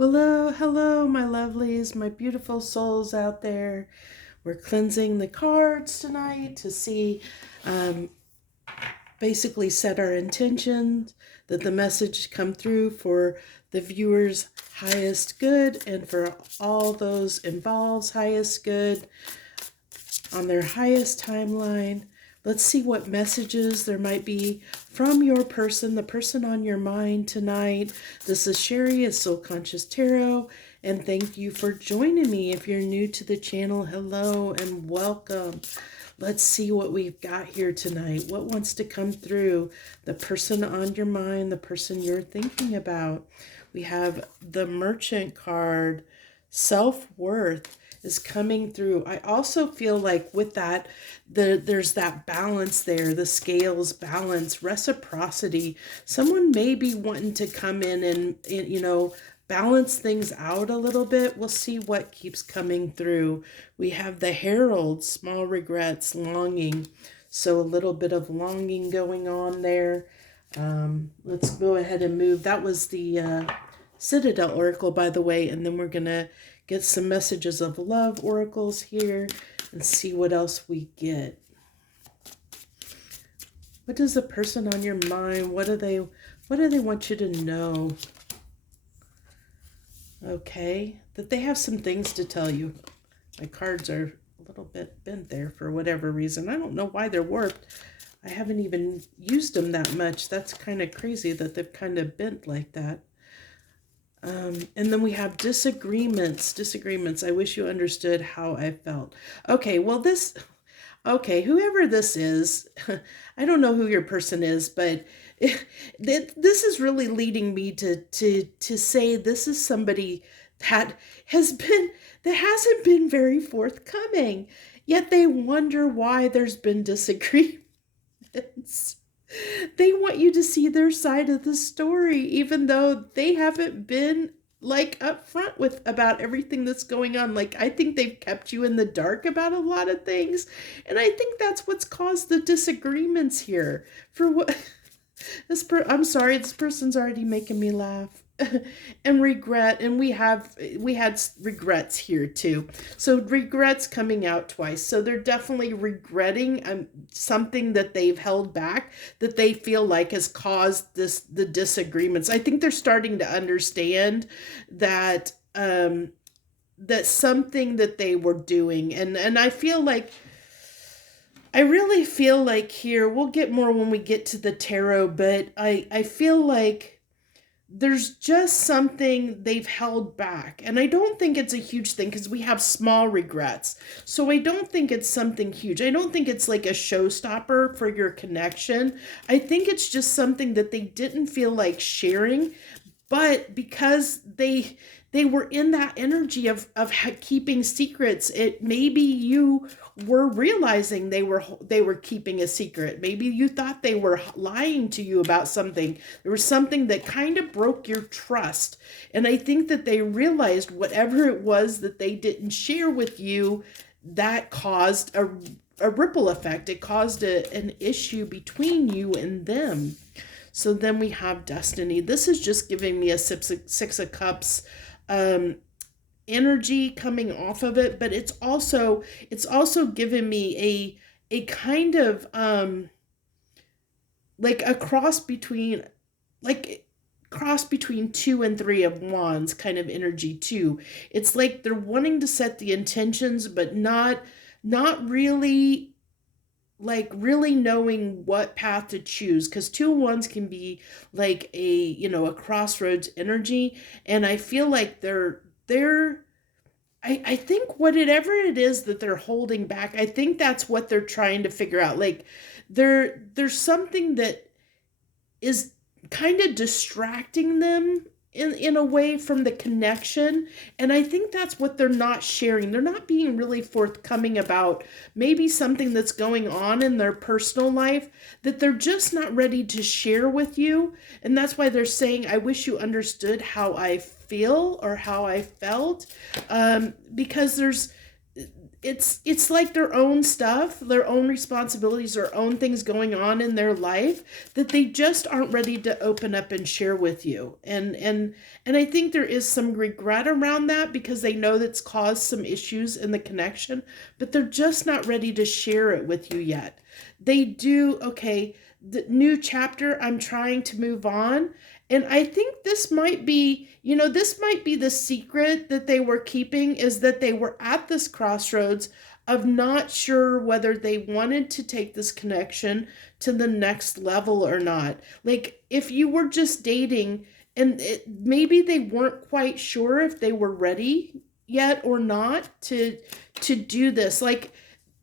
Hello, hello, my lovelies, my beautiful souls out there. We're cleansing the cards tonight to see, um, basically set our intentions that the message come through for the viewer's highest good and for all those involved's highest good on their highest timeline. Let's see what messages there might be from your person, the person on your mind tonight. This is Sherry at Soul Conscious Tarot, and thank you for joining me. If you're new to the channel, hello and welcome. Let's see what we've got here tonight. What wants to come through? The person on your mind, the person you're thinking about. We have the Merchant card. Self-worth is coming through. I also feel like with that, there's that balance there, the scales balance, reciprocity. Someone may be wanting to come in and balance things out a little bit. We'll see what keeps coming through. We have the Herald, small regrets, longing. So a little bit of longing going on there. Let's go ahead and move. That was the Citadel Oracle, by the way, and then we're going to get some messages of love oracles here and see what else we get. What does the person on your mind, what do they want you to know? Okay, that they have some things to tell you. My cards are a little bit bent there for whatever reason. I don't know why they're warped. I haven't even used them that much. That's kind of crazy that they've kind of bent like that. And then we have disagreements. I wish you understood how I felt. Okay, well whoever this is, I don't know who your person is, but this is really leading me to say this is somebody that hasn't been very forthcoming, yet they wonder why there's been disagreements. They want you to see their side of the story, even though they haven't been like upfront with about everything that's going on. Like, I think they've kept you in the dark about a lot of things, and I think that's what's caused the disagreements here. For what I'm sorry, this person's already making me laugh. And regret, and we had regrets here too. So regrets coming out twice. So they're definitely regretting something that they've held back, that they feel like has caused the disagreements. I think they're starting to understand that that something that they were doing, and I really feel like here, we'll get more when we get to the tarot, but I feel like there's just something they've held back. And I don't think it's a huge thing because we have small regrets. So I don't think it's something huge. I don't think it's like a showstopper for your connection. I think it's just something that they didn't feel like sharing, but because they were in that energy of keeping secrets, it maybe you were realizing they were keeping a secret. Maybe you thought they were lying to you about something. There was something that kind of broke your trust, and I think that they realized whatever it was that they didn't share with you, that caused a ripple effect. It caused an issue between you and them. So then we have destiny. This is just giving me a six of cups energy coming off of it, but it's also given me a kind of like a cross between two and three of wands kind of energy too. It's like they're wanting to set the intentions, but not really really knowing what path to choose, because two of wands can be like a crossroads energy, and I feel like I think whatever it is that they're holding back, I think that's what they're trying to figure out. Like there's something that is kind of distracting them in a way from the connection, and I think that's what they're not sharing. They're not being really forthcoming about maybe something that's going on in their personal life that they're just not ready to share with you, and that's why they're saying, I wish you understood how I feel or how I felt, because it's like their own stuff, their own responsibilities, their own things going on in their life that they just aren't ready to open up and share with you. And I think there is some regret around that because they know that's caused some issues in the connection, but they're just not ready to share it with you yet. They do, okay, the new chapter, I'm trying to move on. And I think this might be, this might be the secret that they were keeping, is that they were at this crossroads of not sure whether they wanted to take this connection to the next level or not. Like if you were just dating and maybe they weren't quite sure if they were ready yet or not to do this. Like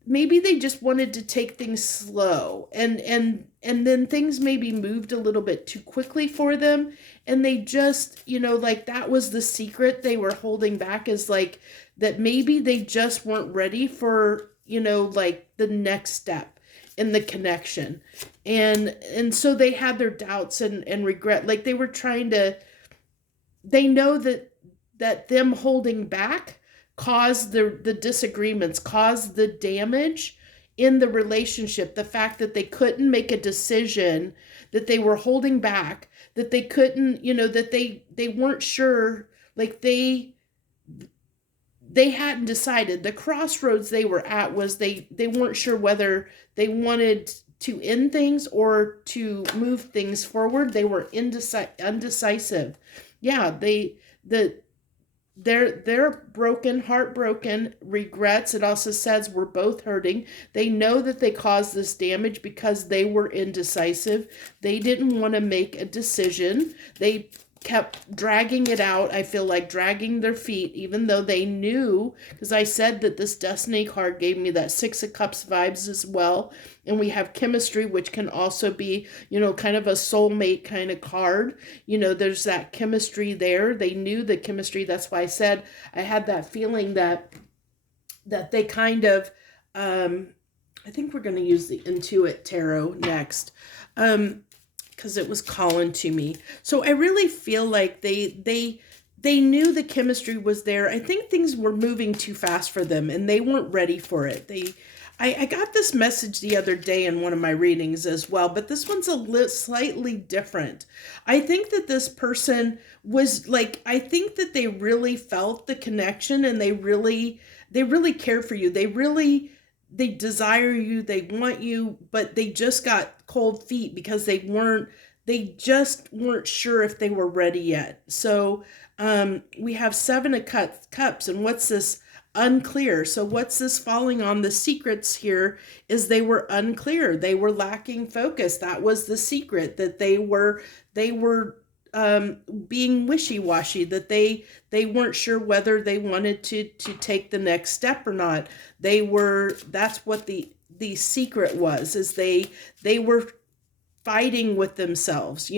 maybe they just wanted to take things slow, and then things maybe moved a little bit too quickly for them, and they just, like that was the secret they were holding back, is like that maybe they just weren't ready for, like the next step in the connection. And so they had their doubts and regret. Like they were trying to, they know that them holding back caused the disagreements, caused the damage in the relationship. The fact that they couldn't make a decision, that they were holding back, that they couldn't, that they weren't sure, like they hadn't decided. The crossroads they were at was they weren't sure whether they wanted to end things or to move things forward. They were undecisive. Yeah, they're broken, heartbroken, regrets. It also says we're both hurting. They know that they caused this damage because they were indecisive. They didn't want to make a decision. They kept dragging it out. I feel like dragging their feet, even though they knew, because I said that this Destiny card gave me that Six of Cups vibes as well. And we have chemistry, which can also be, kind of a soulmate kind of card. There's that chemistry there. They knew the chemistry. That's why I said I had that feeling that they kind of, I think we're going to use the Intuit Tarot next. Because it was calling to me. So I really feel like they knew the chemistry was there. I think things were moving too fast for them and they weren't ready for it. I got this message the other day in one of my readings as well, but this one's slightly different. I think that this person was like, I think that they really felt the connection and they really care for you. They desire you, they want you, but they just got cold feet because they just weren't sure if they were ready yet. So we have Seven of Cups, and what's this? Unclear. So what's this falling on? The secrets here is they were unclear. They were lacking focus. That was the secret, that they were being wishy-washy, that they weren't sure whether they wanted to take the next step or not. That's what the secret was, is they were fighting with themselves,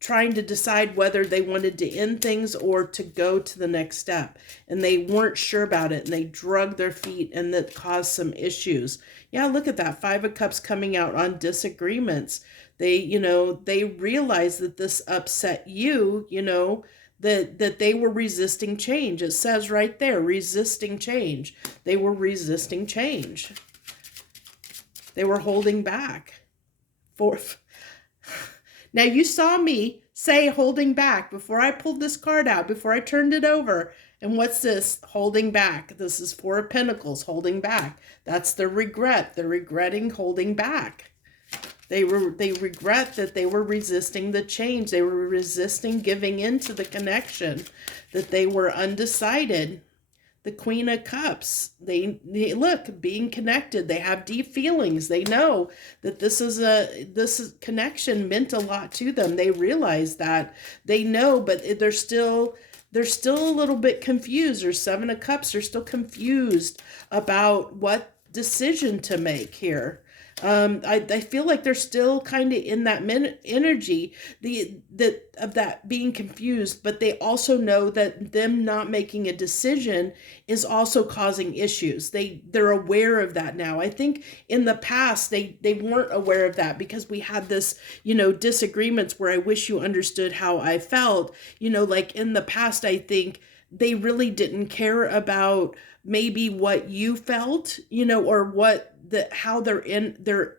trying to decide whether they wanted to end things or to go to the next step. And they weren't sure about it, and they drug their feet, and that caused some issues. Yeah, look at that. Five of Cups coming out on disagreements. They realized that this upset you, that they were resisting change. It says right there, resisting change. They were resisting change. They were holding back. Now you saw me say holding back before I pulled this card out, before I turned it over. And what's this? Holding back. This is Four of Pentacles, holding back. That's the regret. They're regretting holding back. They regret that they were resisting the change. They were resisting giving into the connection, that they were undecided. The Queen of Cups, they look, being connected. They have deep feelings. They know that this connection meant a lot to them. They realize that. They know, but they're still a little bit confused. Or Seven of Cups, they're still confused about what decision to make here. I feel like they're still kind of in that energy, of that being confused, but they also know that them not making a decision is also causing issues. They're aware of that now. I think in the past they weren't aware of that because we had this, disagreements where I wish you understood how I felt. Like in the past, I think they really didn't care about maybe what you felt, or what how they're in their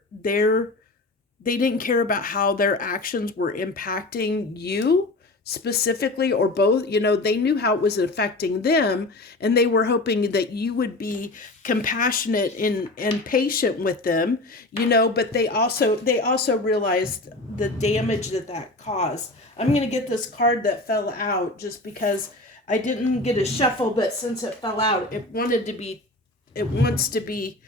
they didn't care about how their actions were impacting you specifically, or both. They knew how it was affecting them, and they were hoping that you would be compassionate and patient with them, but they also realized the damage that caused. I'm going to get this card that fell out just because I didn't get a shuffle, but since it fell out, it wants to be.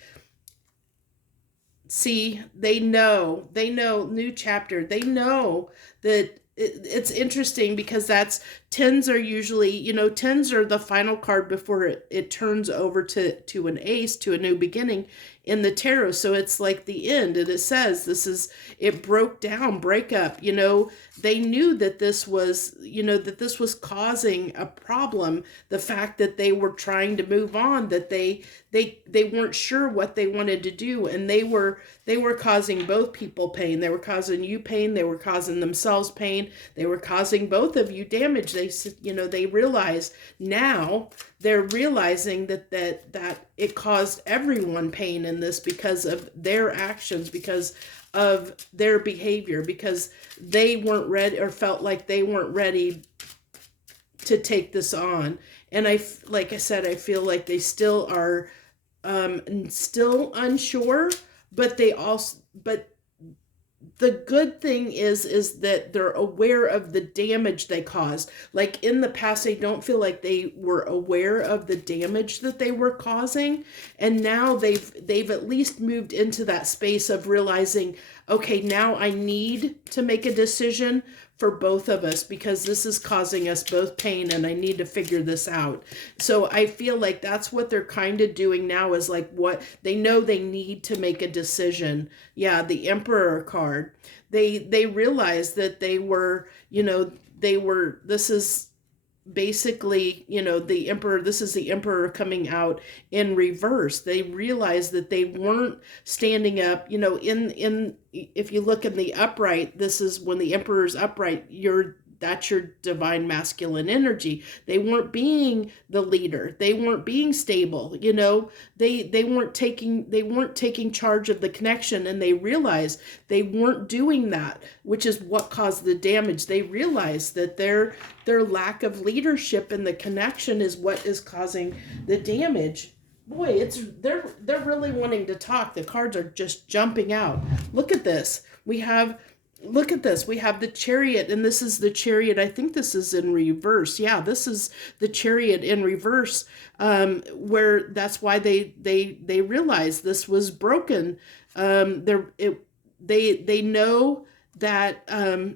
See, they know, new chapter. They know that it's interesting because tens are usually, tens are the final card before it turns over to an ace, to a new beginning in the tarot. So it's like the end, and it says it broke down, breakup. They knew that this was causing a problem. The fact that they were trying to move on, that they weren't sure what they wanted to do, and they were causing both people pain. They were causing you pain. They were causing themselves pain. They were causing both of you damage. They realize now, they're realizing that it caused everyone pain in this because of their actions, because of their behavior, because they weren't ready, or felt like they weren't ready to take this on. And like I said, I feel like they still are still unsure, but the good thing is that they're aware of the damage they caused. Like in the past, they don't feel like they were aware of the damage that they were causing, and now they've at least moved into that space of realizing, okay, now I need to make a decision for both of us because this is causing us both pain, and I need to figure this out. So I feel like that's what they're kind of doing now, is like what they know they need to make a decision. Yeah, the Emperor card. They realized that this is basically, the Emperor, this is the Emperor coming out in reverse. They realized that they weren't standing up, in if you look in the upright, this is when the Emperor's upright, that's your divine masculine energy. They weren't being the leader. They weren't being stable. They weren't taking charge of the connection, and they realized they weren't doing that, which is what caused the damage. They realized that their lack of leadership in the connection is what is causing the damage. Boy, they're really wanting to talk. The cards are just jumping out. Look at this. Look at this. We have the Chariot, and this is the Chariot. I think this is in reverse. Yeah, this is the Chariot in reverse, where that's why they realized this was broken. They know that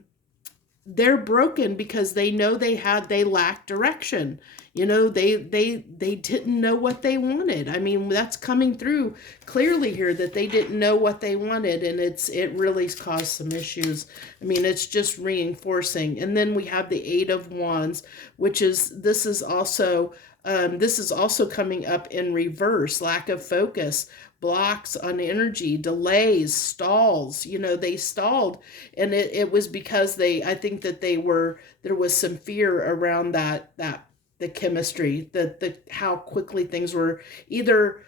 they're broken because they know they lack direction. They didn't know what they wanted. I mean, that's coming through clearly here, that they didn't know what they wanted, and it really caused some issues. I mean, it's just reinforcing. And then we have the Eight of Wands, this is also coming up in reverse. Lack of focus, blocks on energy, delays, stalls. They stalled, and it was because I think that there was some fear around the chemistry, how quickly things were, either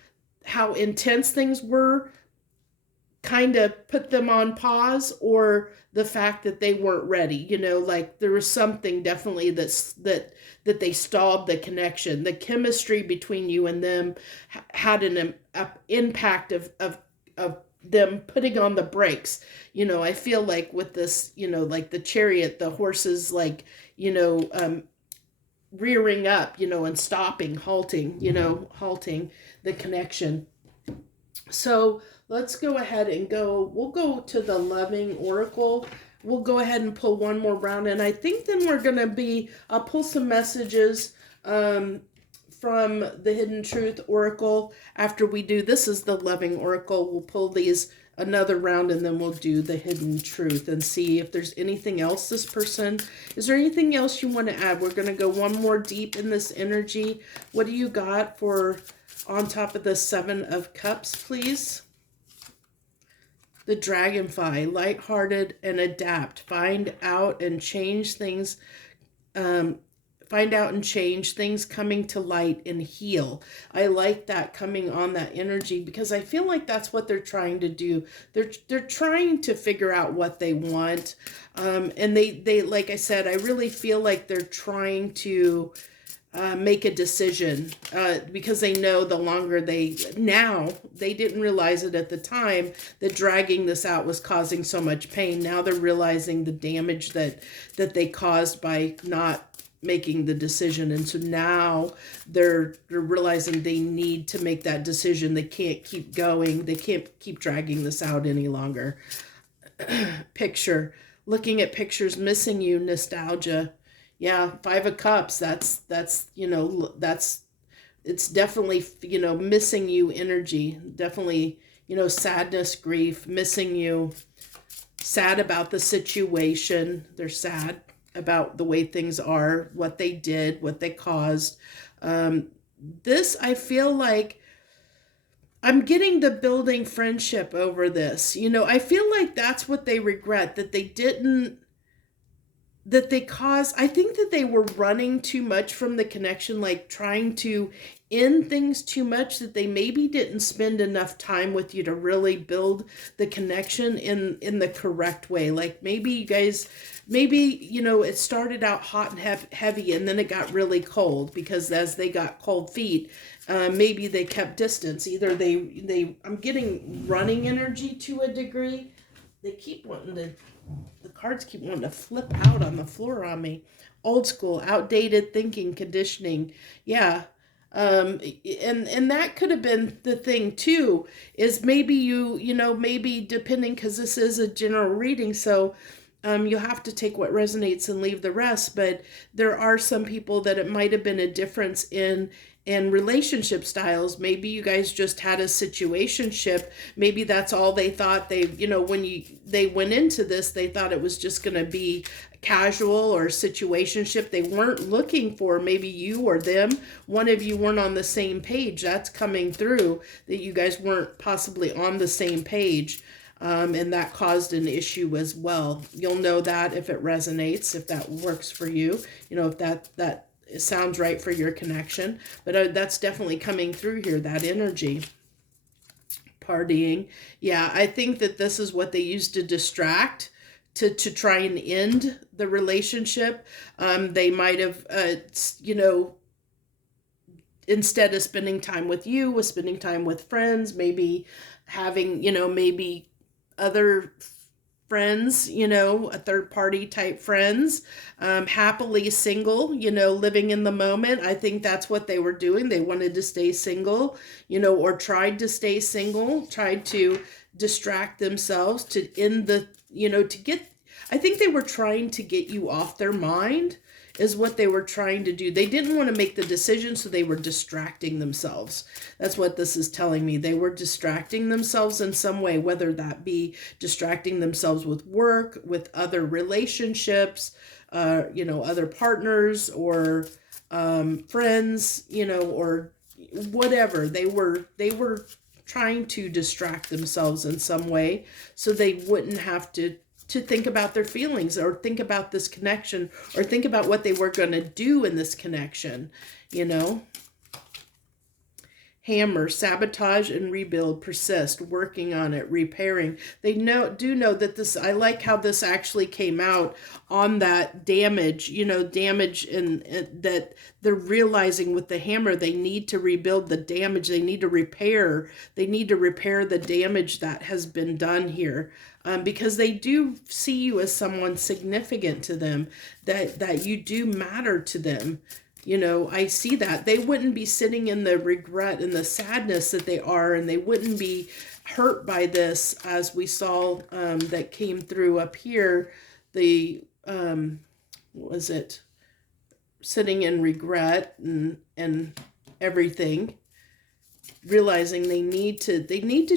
how intense things were, kind of put them on pause, or the fact that they weren't ready. Like there was something definitely that they stalled the connection. The chemistry between you and them had an impact of them putting on the brakes. I feel like with this, like the Chariot, the horses, like, rearing up, and stopping, halting the connection. So let's go ahead and we'll go to the Loving Oracle. We'll go ahead and pull one more round, and I think then I'll pull some messages from the Hidden Truth Oracle after we do. This is the Loving Oracle. We'll pull these another round, and then we'll do the Hidden Truth and see if there's anything else is there anything else you want to add? We're going to go one more deep in this energy. What do you got for on top of the Seven of Cups, please? The Dragonfly, lighthearted and adapt, find out and change things, find out and change, things coming to light and heal. I like that coming on that energy because I feel like that's what they're trying to do. They're trying to figure out what they want. And they like I said, I really feel like they're trying to make a decision because they know the longer they didn't realize it at the time that dragging this out was causing so much pain. Now they're realizing the damage that they caused by not making the decision, and so now they're realizing they need to make that decision. They can't keep going. They can't keep dragging this out any longer. Looking at pictures, missing you, nostalgia. Yeah, Five of Cups, that's it's definitely, missing you energy. Definitely, sadness, grief, missing you, sad about the situation. They're sad about the way things are, what they did, what they caused. This, I feel like I'm getting the building friendship over this. I feel like that's what they regret, that they didn't, that they caused. I think that they were running too much from the connection, like trying to end things too much, that they maybe didn't spend enough time with you to really build the connection in the correct way. Like maybe you guys, it started out hot and heavy, and then it got really cold, because as they got cold feet, maybe they kept distance. Either I'm getting running energy to a degree. They keep wanting to, the cards keep wanting to flip out on the floor on me. Old school, outdated thinking, conditioning. Yeah. And that could have been the thing too, is maybe maybe depending, because this is a general reading, so you'll have to take what resonates and leave the rest. But there are some people that it might have been a difference in relationship styles. Maybe you guys just had a situationship. Maybe that's all they thought. They, when they went into this, they thought it was just going to be casual or situationship. They weren't looking for, maybe you or them, one of you weren't on the same page. That's coming through, that you guys weren't possibly on the same page. And that caused an issue as well. You'll know that if it resonates, if that works for you, if that it sounds right for your connection. But that's definitely coming through here, that energy. Partying. Yeah, I think that this is what they used to distract, to try and end the relationship. They might have, instead of spending time with you, was spending time with friends, maybe having, maybe other friends, a third party type friends, happily single, living in the moment. I think that's what they were doing. They wanted to stay single, or tried to stay single, tried to distract themselves to end the, I think they were trying to get you off their mind, is what they were trying to do. They didn't want to make the decision, so they were distracting themselves. That's what this is telling me. They were distracting themselves in some way, whether that be distracting themselves with work, with other relationships, other partners, or friends, or whatever. They were trying to distract themselves in some way, so they wouldn't have to think about their feelings, or think about this connection, or think about what they were going to do in this connection, Hammer, sabotage and rebuild, persist, working on it, repairing. They do know that this, I like how this actually came out on that damage, damage, and that they're realizing with the hammer, they need to rebuild the damage. They need to repair the damage that has been done here. Because they do see you as someone significant to them, that you do matter to them. I see that. They wouldn't be sitting in the regret and the sadness that they are, and they wouldn't be hurt by this, as we saw that came through up here. The, what was it? Sitting in regret and everything. Realizing they need to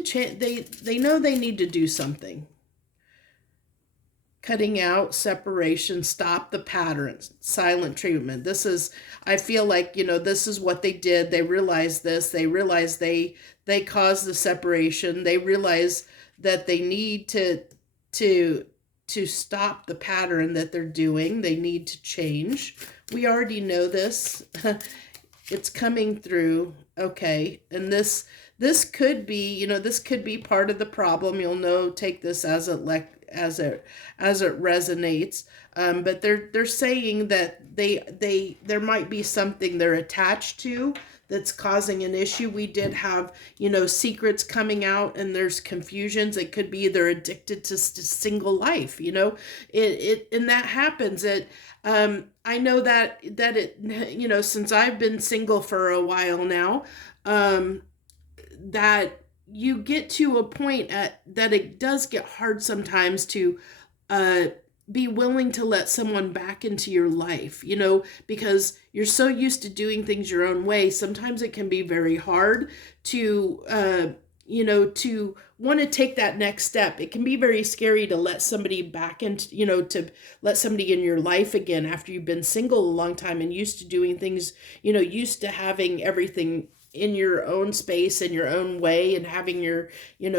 change. They know they need to do something. Cutting out, separation, stop the patterns, silent treatment. This is, I feel like, this is what they did. They realized this. They realized they caused the separation. They realize that they need to stop the pattern that they're doing. They need to change, We already know this. It's coming through. Okay. And this could be, this could be part of the problem. You'll know, take this as it resonates. But they're saying that there might be something they're attached to that's causing an issue. We did have, secrets coming out, and there's confusions. It could be they're addicted to single life, and that happens. I know that it, since I've been single for a while now, that you get to a point that it does get hard sometimes to be willing to let someone back into your life, because you're so used to doing things your own way. Sometimes it can be very hard to, to want to take that next step. It can be very scary to let somebody back into, to let somebody in your life again after you've been single a long time and used to doing things, used to having everything in your own space in your own way, and having your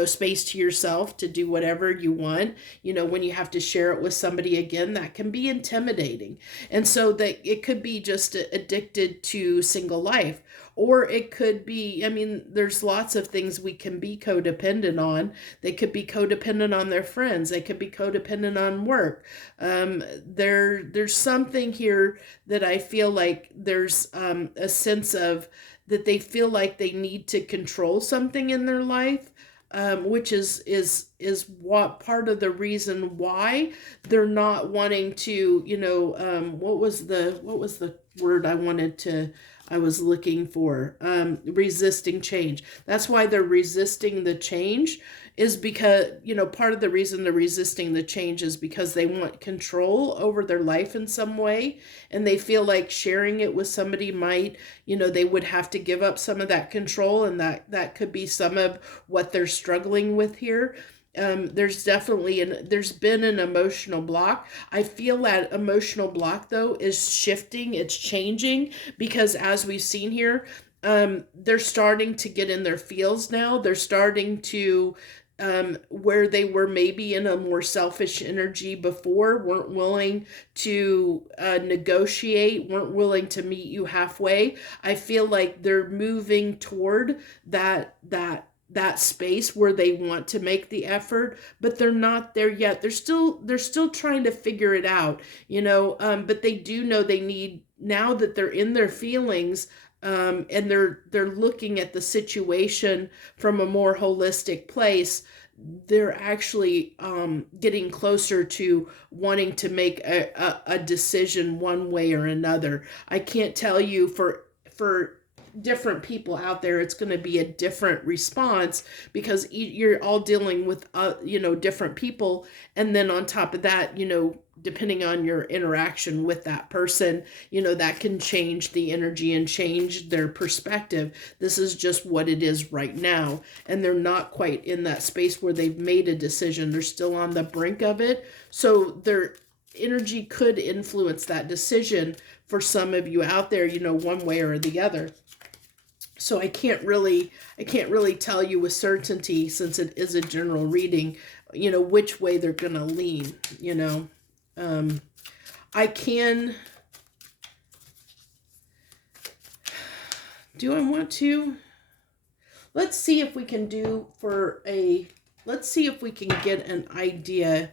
space to yourself to do whatever you want. When you have to share it with somebody again, that can be intimidating. And so that it could be just addicted to single life, or it could be, there's lots of things we can be codependent on. They could be codependent on their friends. They could be codependent on work. There's something here that I feel like there's a sense of that they feel like they need to control something in their life, which is what part of the reason why they're not wanting to, what was the word I was looking for? Resisting change. That's why they're resisting the change, is because, part of the reason they're resisting the change is because they want control over their life in some way. And they feel like sharing it with somebody might, they would have to give up some of that control. And that could be some of what they're struggling with here. There's been an emotional block. I feel that emotional block, though, is shifting. It's changing, because as we've seen here, they're starting to get in their feels now. They're starting to, where they were maybe in a more selfish energy before, weren't willing to negotiate, weren't willing to meet you halfway. I feel like they're moving toward that space where they want to make the effort, but they're not there yet. They're still trying to figure it out, but they do know they need, now that they're in their feelings, and they're looking at the situation from a more holistic place. They're actually getting closer to wanting to make a decision one way or another. I can't tell you for different people out there, it's going to be a different response, because you're all dealing with different people, and then on top of that, depending on your interaction with that person, that can change the energy and change their perspective. This is just what it is right now, and they're not quite in that space where they've made a decision. They're still on the brink of it, so their energy could influence that decision for some of you out there, one way or the other. So I can't really tell you with certainty, since it is a general reading, which way they're going to lean, I can, do I want to, let's see if we can get an idea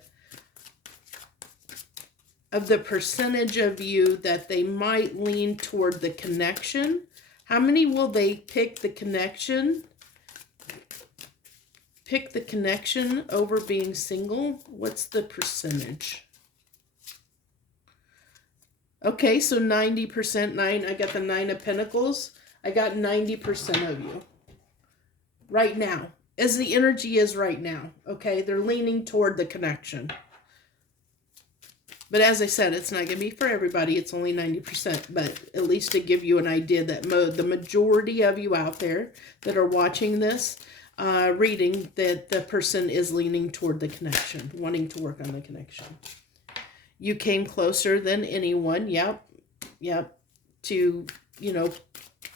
of the percentage of you that they might lean toward the connection. How many will they pick the connection? Pick the connection over being single? What's the percentage? Okay, so 90%, I got the 9 of Pentacles. I got 90% of you. Right now. As the energy is right now. Okay, they're leaning toward the connection. But as I said, it's not going to be for everybody. It's only 90%. But at least to give you an idea that the majority of you out there that are watching this reading, that the person is leaning toward the connection, wanting to work on the connection. You came closer than anyone. Yep. To,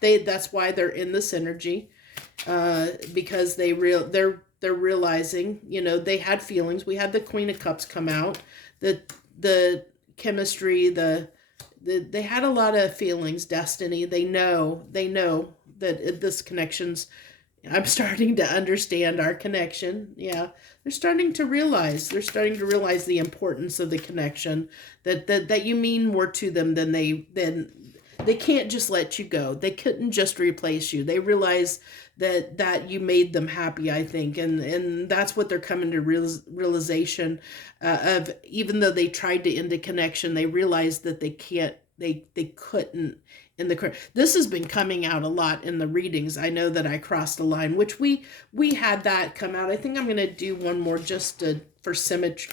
that's why they're in this energy. Because they're realizing, they had feelings. We had the Queen of Cups come out. The chemistry, the they had a lot of feelings, destiny. They know that this connection's, I'm starting to understand our connection. Yeah. They're starting to realize the importance of the connection, that you mean more to them than they can't just let you go. They couldn't just replace you. They realize that you made them happy, I think. And that's what they're coming to realization of. Even though they tried to end a connection, they realized that they couldn't in the this has been coming out a lot in the readings. I know that I crossed a line, which we had that come out. I think I'm going to do one more just for symmetry.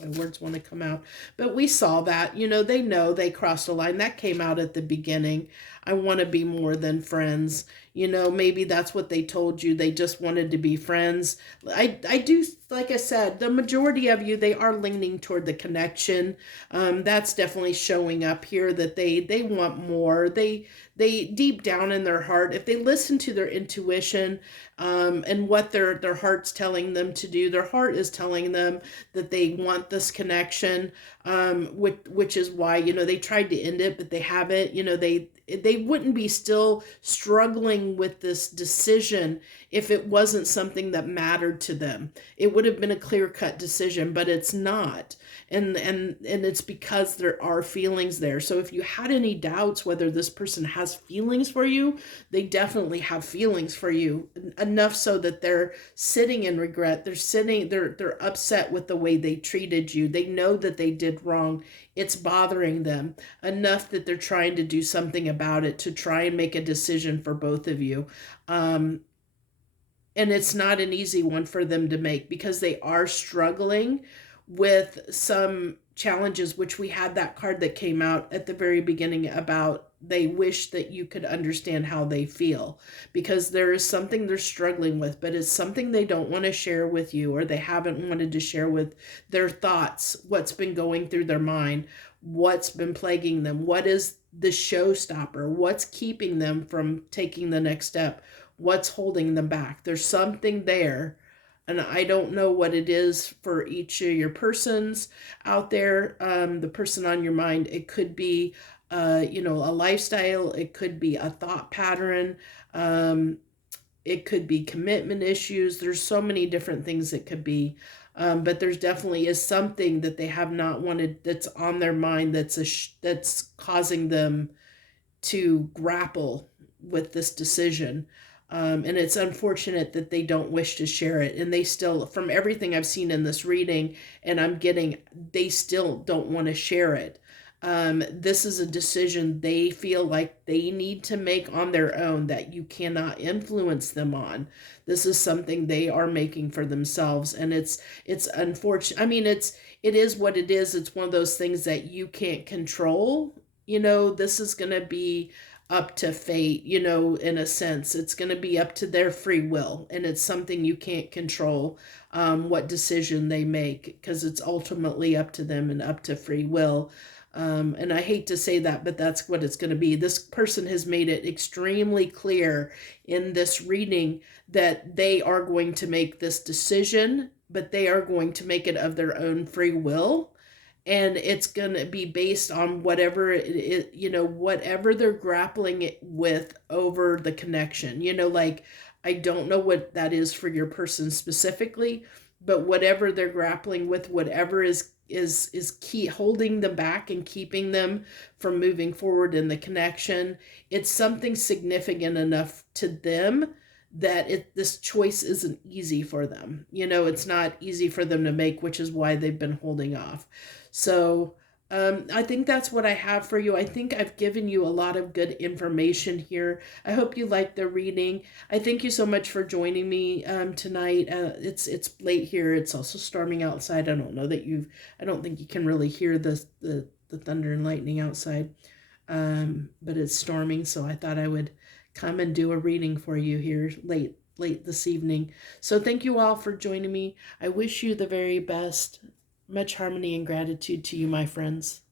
My words want to come out, but we saw that, they know they crossed a line. That came out at the beginning. I want to be more than friends. Maybe that's what they told you. They just wanted to be friends. I do, like I said, the majority of you, they are leaning toward the connection. That's definitely showing up here, that they want more. They deep down in their heart, if they listen to their intuition, and what their heart's telling them to do, their heart is telling them that they want this connection, which is why, they tried to end it, but they haven't. They wouldn't be still struggling with this decision if it wasn't something that mattered to them. It would have been a clear-cut decision, but it's not. And it's because there are feelings there. So if you had any doubts whether this person has feelings for you, they definitely have feelings for you, enough so that they're sitting in regret. They're upset with the way they treated you. They know that they did wrong. It's bothering them enough that they're trying to do something about it, to try and make a decision for both of you. And it's not an easy one for them to make, because they are struggling with some challenges, which we had that card that came out at the very beginning about they wish that you could understand how they feel, because there is something they're struggling with, but it's something they don't want to share with you, or they haven't wanted to share with their thoughts, what's been going through their mind, what's been plaguing them, what is the showstopper, what's keeping them from taking the next step, what's holding them back. There's something there. And I don't know what it is for each of your persons out there. The person on your mind, it could be, a lifestyle. It could be a thought pattern. It could be commitment issues. There's so many different things it could be. But there's definitely is something that they have not wanted, that's on their mind, that's causing them to grapple with this decision. And it's unfortunate that they don't wish to share it. And they still, from everything I've seen in this reading, and I'm getting, they still don't want to share it. This is a decision they feel like they need to make on their own, that you cannot influence them on. This is something they are making for themselves. And it's unfortunate. I mean, it is what it is. It's one of those things that you can't control. This is going to be up to fate, in a sense. It's going to be up to their free will, and it's something you can't control, what decision they make, because it's ultimately up to them and up to free will. And I hate to say that, but that's what it's going to be. This person has made it extremely clear in this reading that they are going to make this decision, but they are going to make it of their own free will. And it's going to be based on whatever whatever they're grappling with over the connection. Like, I don't know what that is for your person specifically, but whatever they're grappling with, whatever is holding them back and keeping them from moving forward in the connection, it's something significant enough to them that this choice isn't easy for them. It's not easy for them to make, which is why they've been holding off. So I think that's what I have for you. I think I've given you a lot of good information here. I hope you liked the reading. I thank you so much for joining me tonight. It's late here. It's also storming outside. I don't think you can really hear the thunder and lightning outside, but it's storming. So I thought I would come and do a reading for you here late this evening. So thank you all for joining me. I wish you the very best. Much harmony and gratitude to you, my friends.